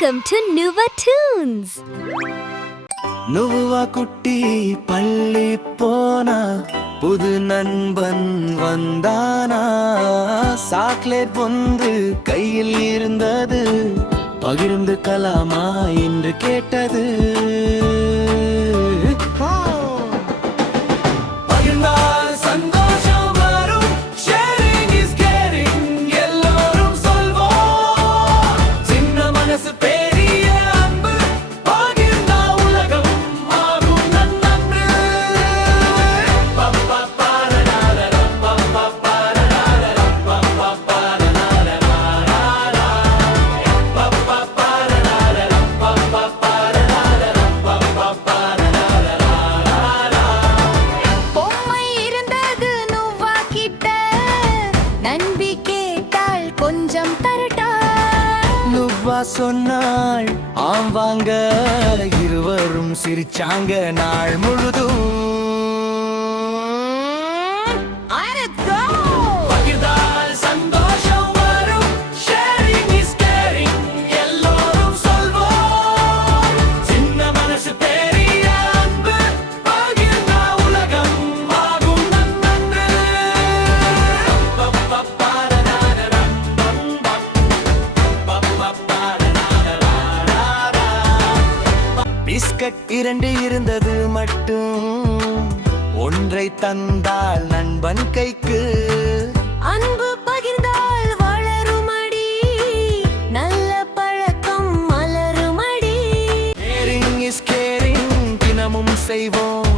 Welcome to Nuva Tunes. நுவா குட்டி பள்ளி போனா புது நண்பன் வந்தானா. சாக்லேட் ஒன்று கையில் இருந்தது, பகிர்ந்து கலாமா என்று கேட்டது. பகிர்ந்தால் சந்தோஷம் வரும், sharing is caring, எல்லோரும் சொல்வோம். சின்ன மனசு பெரிய அன்பு, பகிர்ந்தா உலகம் ஆகும் நன்னன்று. பொம்மை இருந்தது நுவா கிட்ட, நண்பி கேட்டாள் கொஞ்சம் தரட்டா. நுவா சொன்னாள் ஆம் வாங்க, இருவரும் சிரிச்சாங்க நாள் முழுதும். பகிர்ந்தால் சந்தோஷம் வரும், sharing is caring, எல்லோரும் சொல்வோம். சின்ன மனசு பெரிய அன்பு, பகிர்ந்தா உலகம் ஆகும் நன்னன்று. பிஸ்கட் இரண்டு இருந்தது மட்டும், ஒன்றை தந்தால் நண்பன் கைக்கு. அன்பு பகிர்ந்தால் வளருமடி, நல்ல பழக்கம் மலருமடி. Sharing is caring, தினமும் செய்வோம்,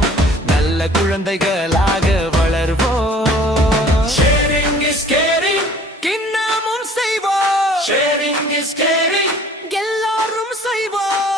நல்ல குழந்தைகளாக வளர்வோம். Sharing is caring, தினமும் செய்வோம். Sharing is caring, எல்லாரும் செய்வோம்.